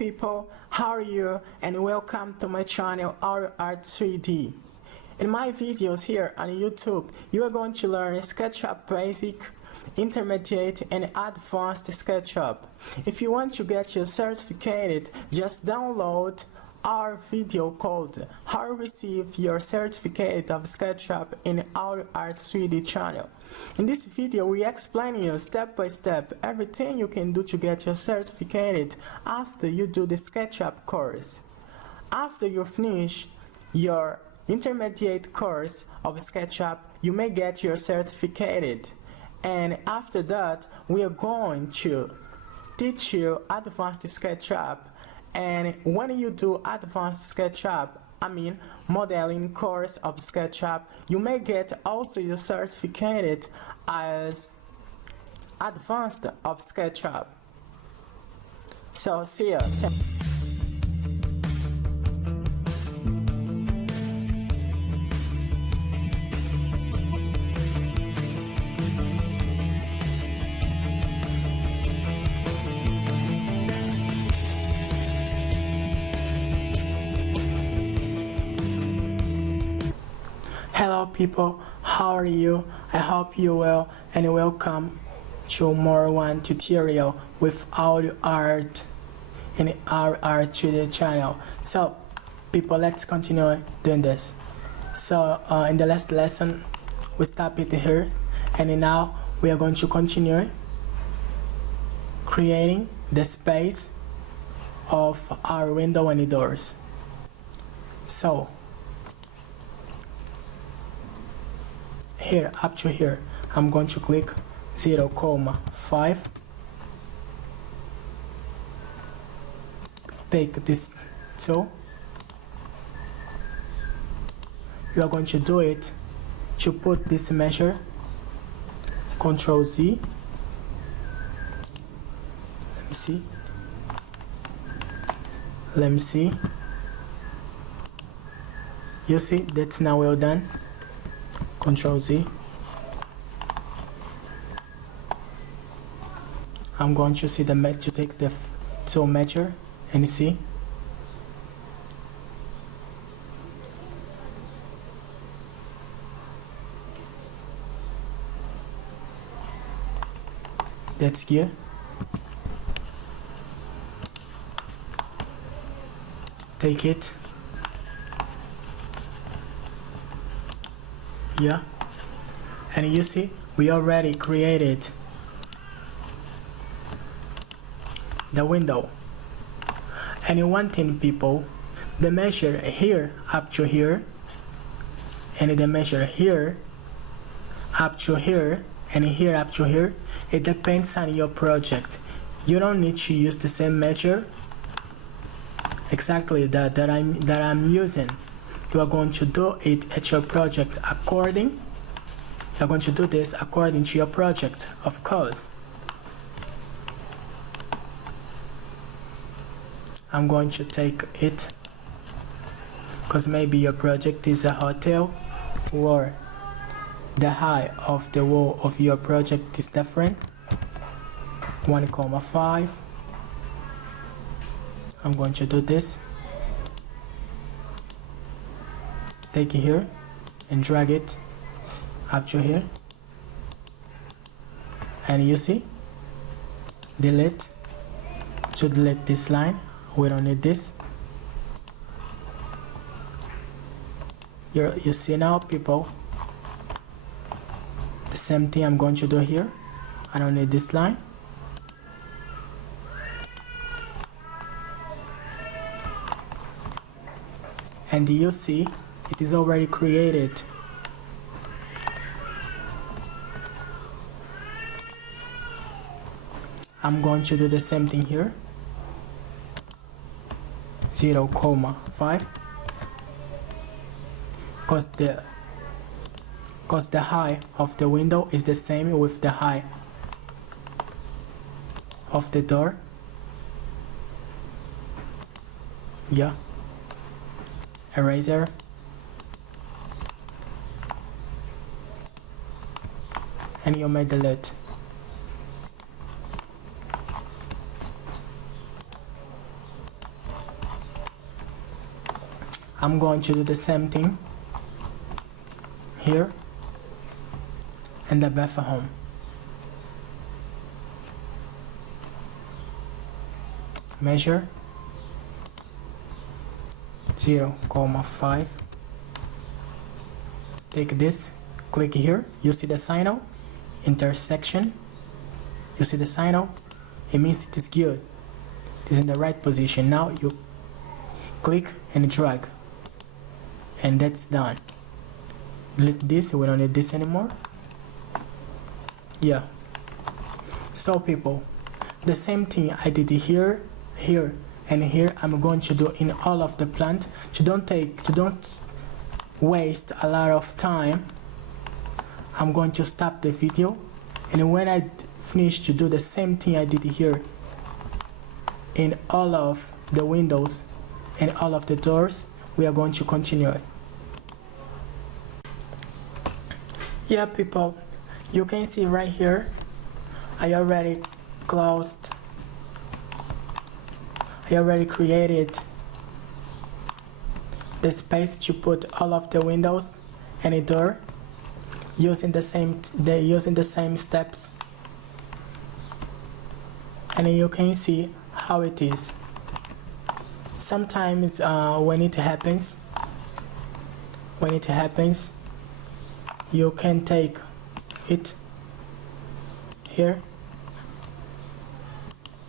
people, how are you, and welcome to my channel Our Art 3D. In my videos here on YouTube, you are going to learn SketchUp Basic, Intermediate and Advanced SketchUp. If you want to get your certificate, just download our video called How to Receive Your Certificate of SketchUp in Our Art 3D channel. In this video, we explain you step by step everything you can do to get your certificate after you do the SketchUp course. After you finish your intermediate course of SketchUp, you may get your certificate. And after that, we are going to teach you advanced SketchUp. And when you do advanced SketchUp, modeling course of SketchUp, you may get also your certificate as advanced of SketchUp. So see ya. Hello people, how are you? I hope you well and welcome to more one tutorial with audio art in our art 3D channel. So people, let's continue doing this. So in the last lesson we stopped it here, and now we are going to continue creating the space of our window and the doors. So here, up to here, I'm going to click 0,5. Take this tool. You are going to do it to put this measure. Control Z. Let me see. You see, that's now well done. Control Z. I'm going to see to take the tool measure and see. That's good. Take it. Yeah, and you see we already created the window. And one thing people, the measure here up to here, and the measure here up to here, and here up to here, it depends on your project. You don't need to use the same measure exactly that I'm using. You are going to do it at your project according. You're going to do this according to your project, of course. I'm going to take it because maybe your project is a hotel or the height of the wall of your project is different. 1,5. I'm going to do this. Take it here and drag it up to here, and you see, delete. To delete this line, we don't need this. You see now people, the same thing I'm going to do here. I don't need this line. And you see it is already created. I'm going to do the same thing here. 0,5. Because the height of the window is the same with the height of the door. Yeah. Eraser. And you may delete. I'm going to do the same thing here in the bathroom. Measure 0,5. Take this, click here, you see the signal, intersection, you see the signal, it means it is good, it is in the right position. Now you click and drag, and that's done. Delete this, we don't need this anymore. Yeah, so people, the same thing I did here, here, and here, I'm going to do in all of the plant. To don't waste a lot of time, I'm going to stop the video, and when I finish to do the same thing I did here in all of the windows and all of the doors, we are going to continue it. Yeah, people, you can see right here, I already created the space to put all of the windows and a door using the same steps, and you can see how it is. Sometimes when it happens, you can take it here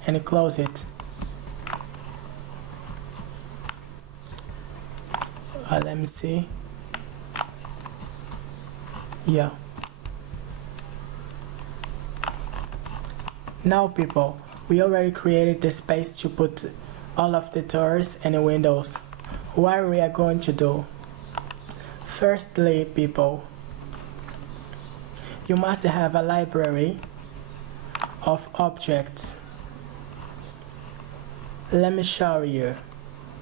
and close it. Let me see. Yeah. Now people, we already created the space to put all of the doors and windows. What we are going to do? Firstly, people, you must have a library of objects. Let me show you.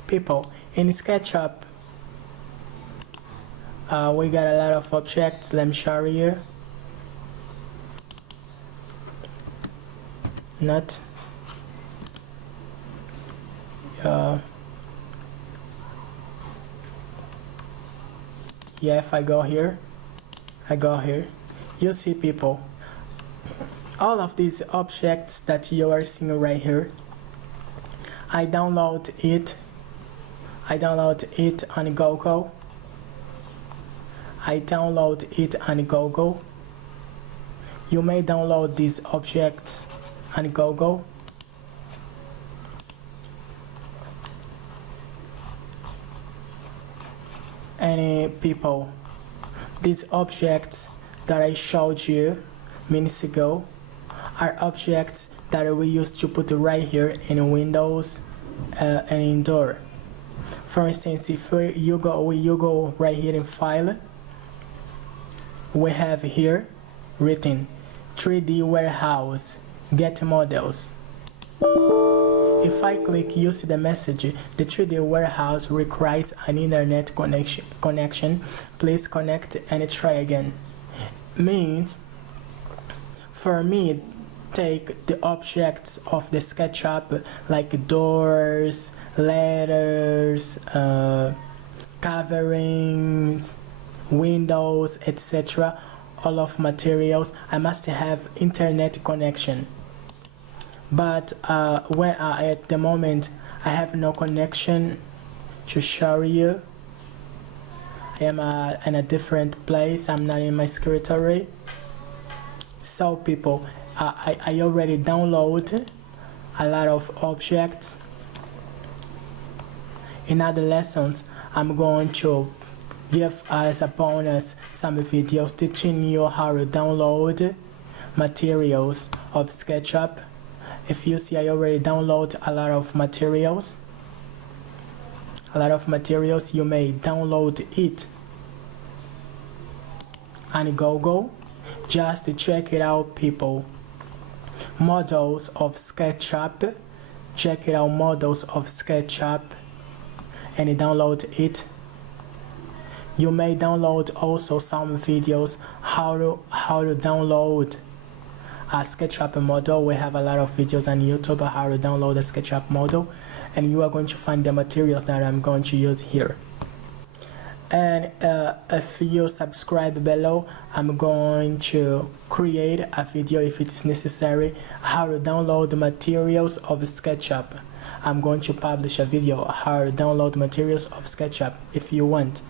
People, in SketchUp, we got a lot of objects. Let me show you. Not. Yeah, if I go here, you see people, all of these objects that you are seeing right here, I download it on Google. You may download these objects on Google. Any people, these objects that I showed you minutes ago are objects that we used to put right here in Windows and in door. For instance, if you go right here in File, we have here written 3D warehouse, get models. If I click, you see the message, the 3D warehouse requires an internet connection. Please connect and try again. Means, for me, take the objects of the SketchUp like doors, letters, coverings, windows, etc. All of materials, I must have internet connection. But when at the moment I have no connection to show you, I am in a different place, I'm not in my secretary. So people, I already download a lot of objects. In other lessons, I'm going to give as a bonus some videos teaching you how to download materials of SketchUp. If you see, I already download a lot of materials. You may download it on Google. Just to check it out, people. Models of SketchUp. Check it out, models of SketchUp, and download it. You may download also some videos how to download a SketchUp model. We have a lot of videos on YouTube how to download a SketchUp model, and you are going to find the materials that I'm going to use here. And if you subscribe below, I'm going to create a video if it is necessary how to download the materials of SketchUp. I'm going to publish a video how to download materials of SketchUp if you want.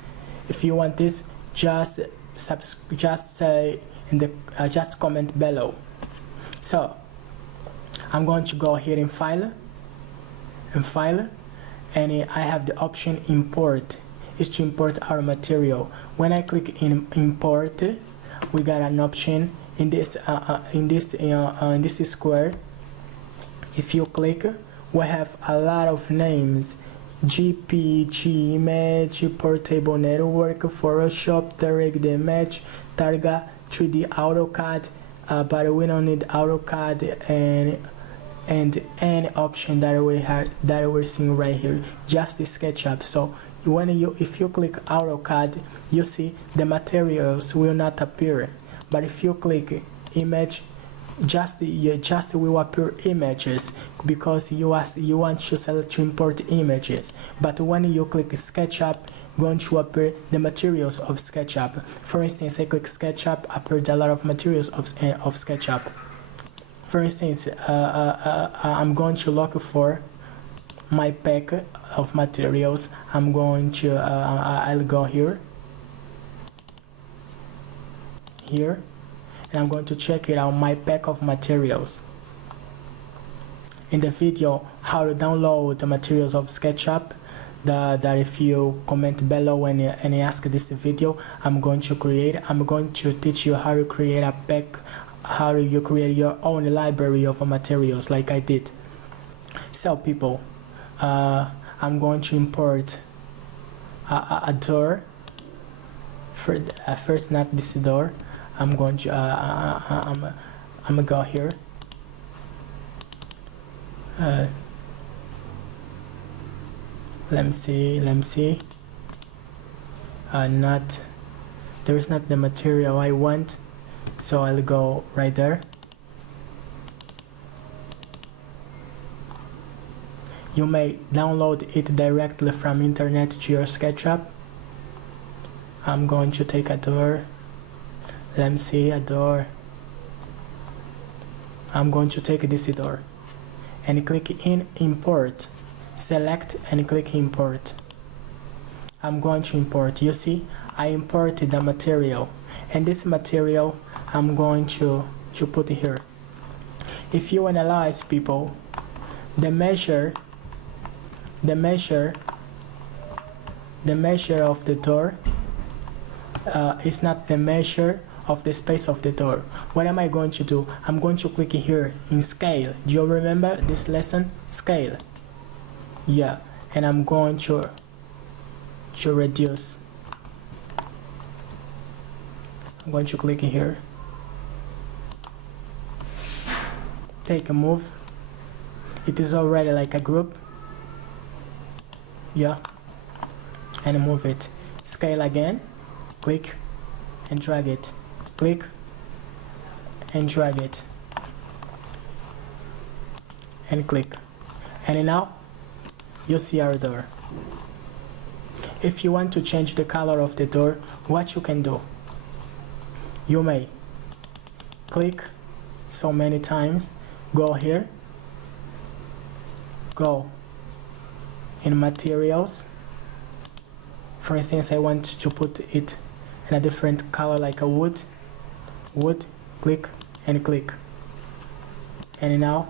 If you want this, just say in the just comment below. So I'm going to go here in file, and I have the option import. Is to import our material. When I click in import, we got an option in this square. If you click, we have a lot of names: GPG, image, portable network, Photoshop, 3D image, Targa, 3D AutoCAD, but we don't need AutoCAD, and any option that we're seeing right here, just the SketchUp. So if you click AutoCAD, you see the materials will not appear, but if you click image, just will appear images, because you want to select to import images. But when you click SketchUp, going to appear the materials of SketchUp. For instance, I click SketchUp, appeared a lot of materials of SketchUp. For instance, I'm going to look for my pack of materials. I'm going to I'll go here, and I'm going to check it out, my pack of materials. In the video how to download the materials of SketchUp, that if you comment below and ask this video, I'm going to teach you how to create a pack, how you create your own library of materials like I did. So people, I'm going to import a door. First, not this door. I'm going to I'm gonna go here. Let me see. There is not the material I want, so I'll go right there. You may download it directly from internet to your SketchUp. I'm going to take a door. Let me see a door. I'm going to take this door and click in import. Select and click import. I'm going to import. You see, I imported the material, and this material I'm going to put here. If you analyze, people, the measure of the door is not the measure of the space of the door. What am I going to do? I'm going to click here in scale. Do you remember this lesson? Scale. Yeah, and I'm going to reduce. I'm going to click here. Take a move. It is already like a group. Yeah, and move it. Scale again. Click and drag it. Click and drag it. And click. And now you see our door. If you want to change the color of the door, what you can do? You may click so many times, go here, go in materials. For instance, I want to put it in a different color like a wood, click and click. And now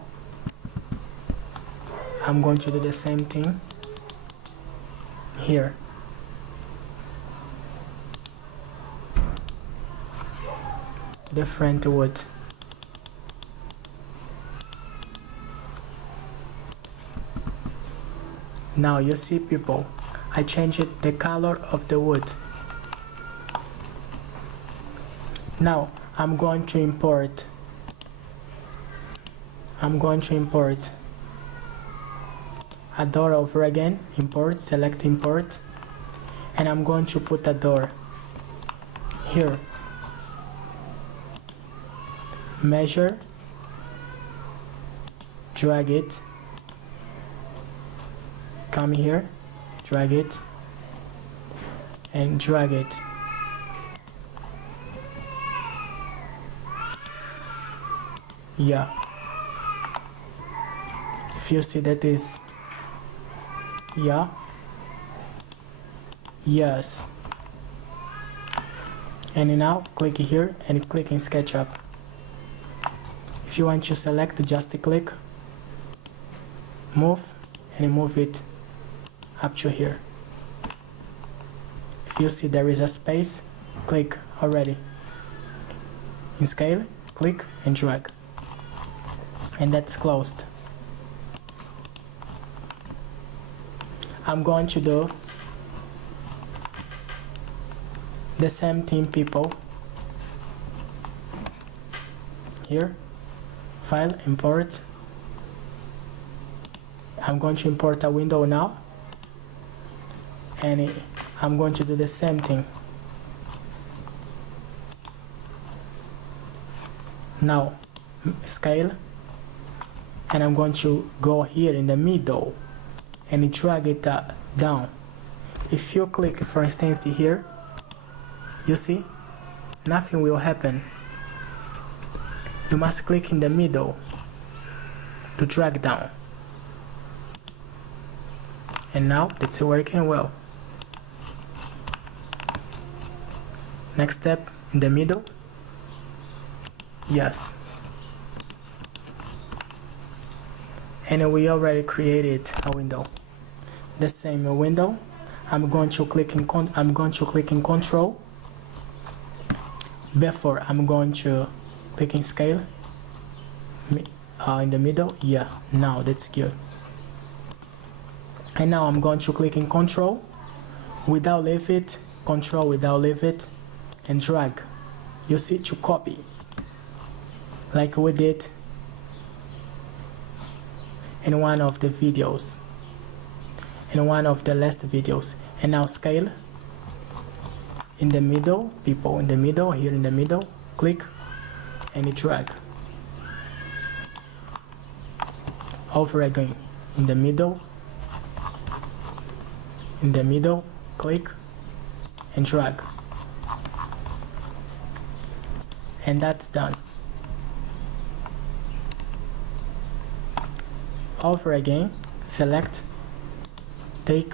I'm going to do the same thing here. Different wood. Now you see, people, I changed the color of the wood. Now I'm going to import. A door over again. Import, select import, and I'm going to put a door here. Measure, drag it, come here, drag it, and drag it. Yeah, if you see that is, yeah, yes, and now click here and click in SketchUp. If you want to select, just click, move, and move it up to here. If you see there is a space, click already. In scale, click and drag. And that's closed. I'm going to do the same thing, people. Here, file, import. I'm going to import a window now, and I'm going to do the same thing. Now, scale, and I'm going to go here in the middle and drag it down. If you click, for instance, here, you see, nothing will happen. You must click in the middle to drag down. And now it's working well. Next step, in the middle. Yes. And we already created a window. The same window. I'm going to click in Control. Before I'm going to click in Scale. In the middle. Yeah. Now that's good. And now I'm going to click in Control without leave it, Control without leave it, and drag. You see, to copy, like we did in one of the videos, in one of the last videos. And now scale in the middle, people in the middle, here in the middle, click and drag. Over again, in the middle, click and drag. And that's done. Over again, select, take,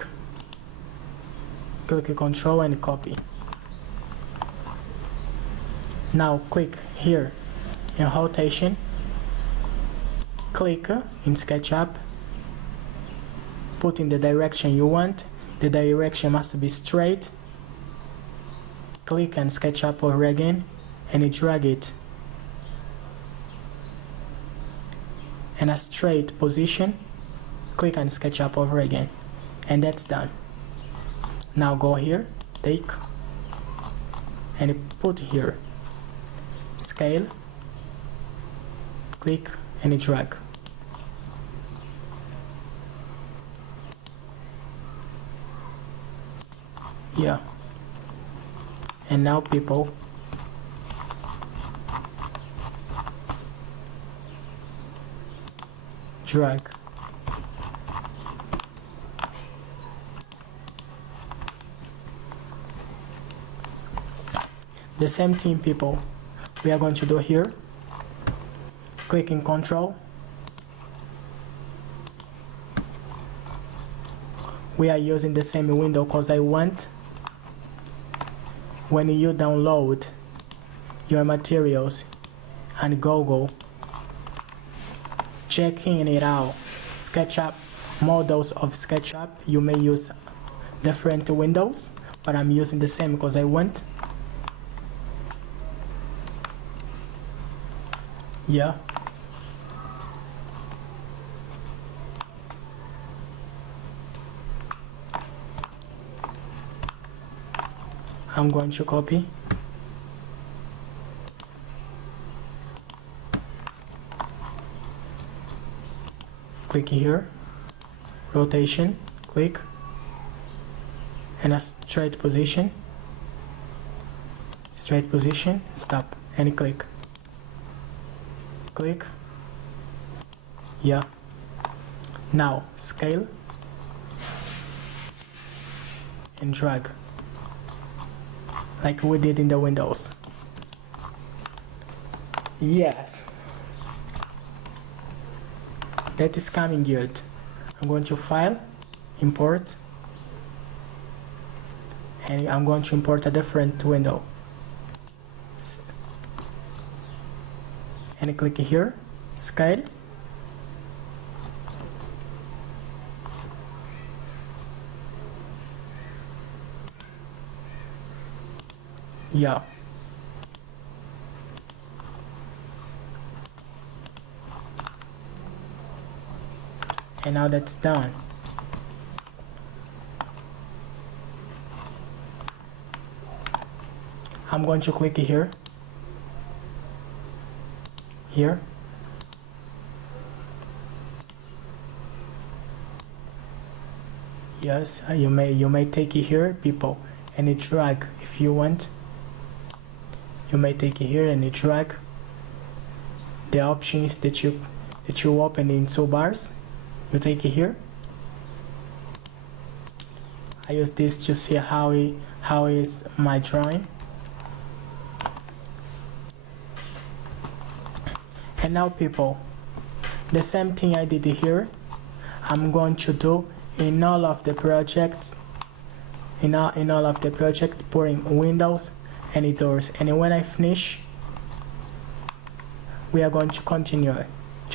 click Control and copy. Now click here in rotation, click in SketchUp, put in the direction you want. The direction must be straight. Click and SketchUp over again and drag it in a straight position. Click and SketchUp over again, and that's done. Now go here, take and put here, scale, click and drag. Yeah. And now, people, drag. The same thing, people, we are going to do here. Click in Control. We are using the same window because I want, when you download your materials and Google, checking it out, SketchUp, models of SketchUp, you may use different windows, but I'm using the same because I want. Yeah. I'm going to copy. Click here, rotation, click, and a straight position, stop, and click. Click. Yeah. Now scale and drag. like we did in the Windows. Yes, that is coming good. I'm going to File, Import, and I'm going to import a different window. And click here, Scale. Yeah. And now that's done. I'm going to click here. Here. Yes, you may take it here, people, and you drag if you want. You may take it here and you drag the options that you open in toolbars. You take it here. I use this to see how is my drawing. And now, people, the same thing I did here, I'm going to do in all of the projects. In all of the project, putting windows and doors. And when I finish, we are going to continue.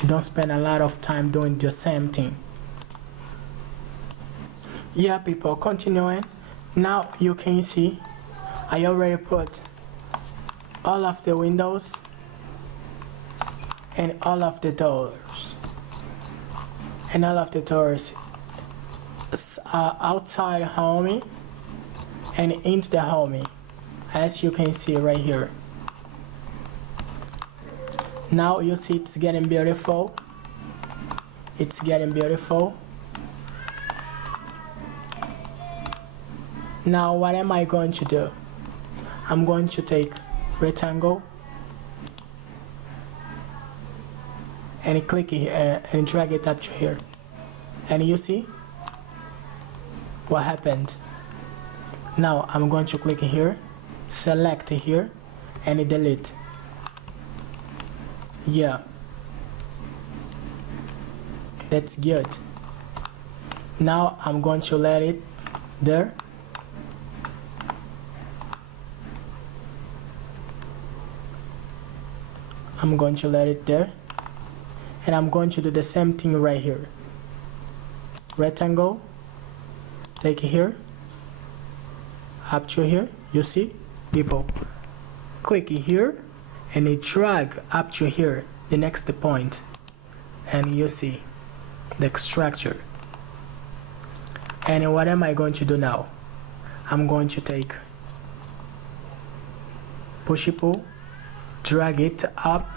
You don't spend a lot of time doing the same thing. Yeah, people, continuing. Now you can see I already put all of the windows and all of the doors. And all of the doors are outside home and into the home, as you can see right here. Now you see it's getting beautiful. It's getting beautiful. Now what am I going to do? I'm going to take rectangle and click here and drag it up to here. And you see what happened? Now I'm going to click here, select here, and delete. Yeah, that's good. Now I'm going to let it there. I'm going to let it there. And I'm going to do the same thing right here. Rectangle, take it here, up to here. You see, people, click here and you drag up to here, the next point, and you see the structure. And what am I going to do now? I'm going to take push pull, drag it up,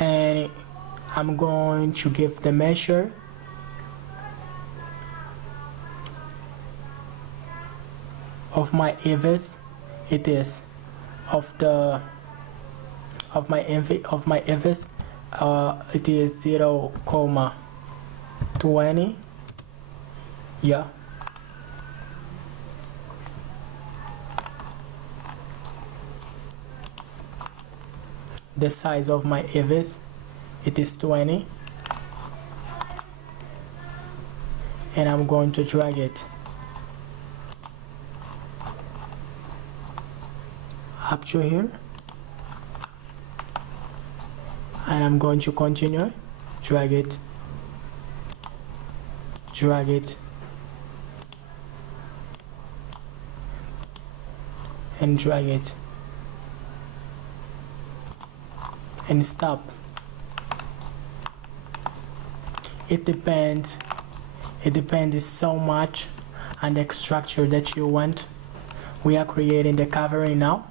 and I'm going to give the measure of my eves. It is of my eves. It is 0,20. Yeah. The size of my eves, it is 20, and I'm going to drag it up to here, and I'm going to continue, drag it, and drag it, and stop. It depends so much on the structure that you want. We are creating the covering now,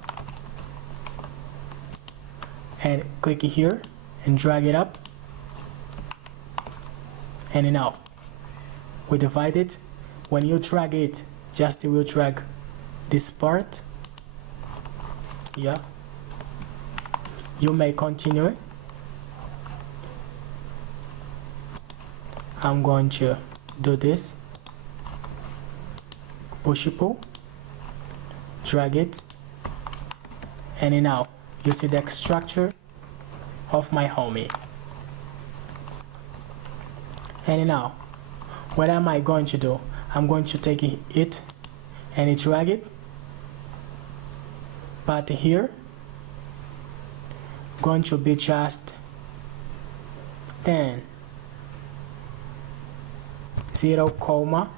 and click here and drag it up, and now we divide it. When you drag it, just will drag this part. Yeah, you may continue. I'm going to do this, push pull, drag it, and now you see the structure of my homie. And now what am I going to do? I'm going to take it and drag it, but here going to be just 10, 0,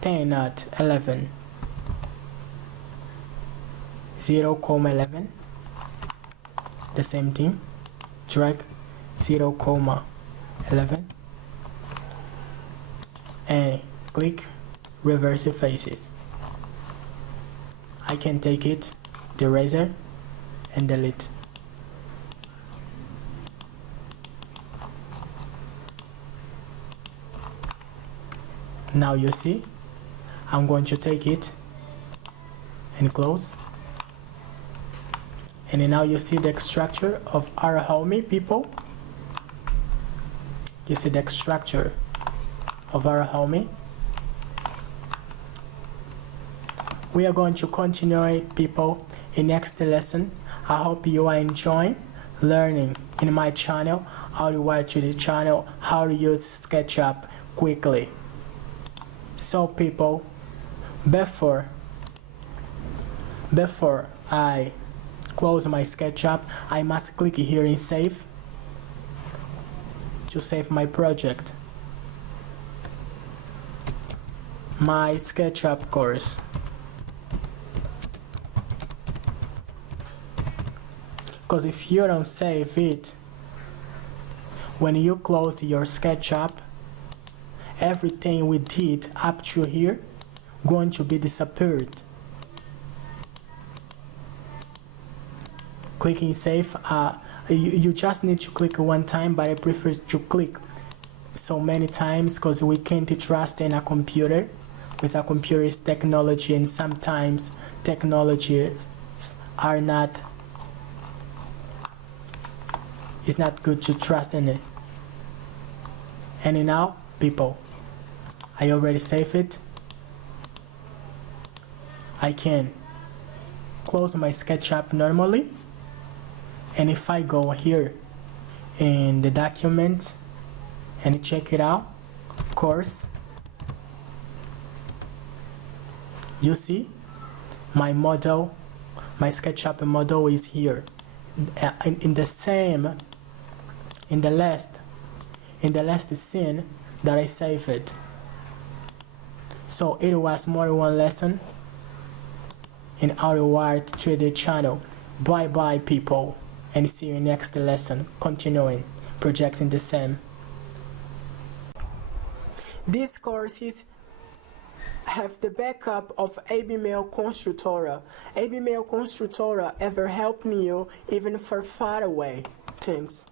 10, not 11, 0, 11, the same thing, drag 0, 11, and click reverse faces. I can take it, the eraser, and delete. Now you see, I'm going to take it and close. And now you see the structure of our homie, people. You see the structure of our homie. We are going to continue it, people, in next lesson. I hope you are enjoying learning in my channel, how to watch the channel, how to use SketchUp quickly. So people, before I close my SketchUp, I must click here in save to save my project, my SketchUp course. Because if you don't save it, when you close your SketchUp, everything we did up to here going to be disappeared. Clicking save, you just need to click one time, but I prefer to click so many times because we can't trust in a computer, because a computer is technology, and sometimes technologies are not, it's not good to trust in it. And now, people, I already saved it. I can close my SketchUp normally, and if I go here in the document and check it out, course, you see my model, my SketchUp model is here in the same, in the last scene that I saved it. So it was more than one lesson in our Art 3D channel. Bye bye, people, and see you next lesson, continuing projecting the same. These courses have the backup of ebook constructor. ebook constructor ever helping you even for far away. Thanks.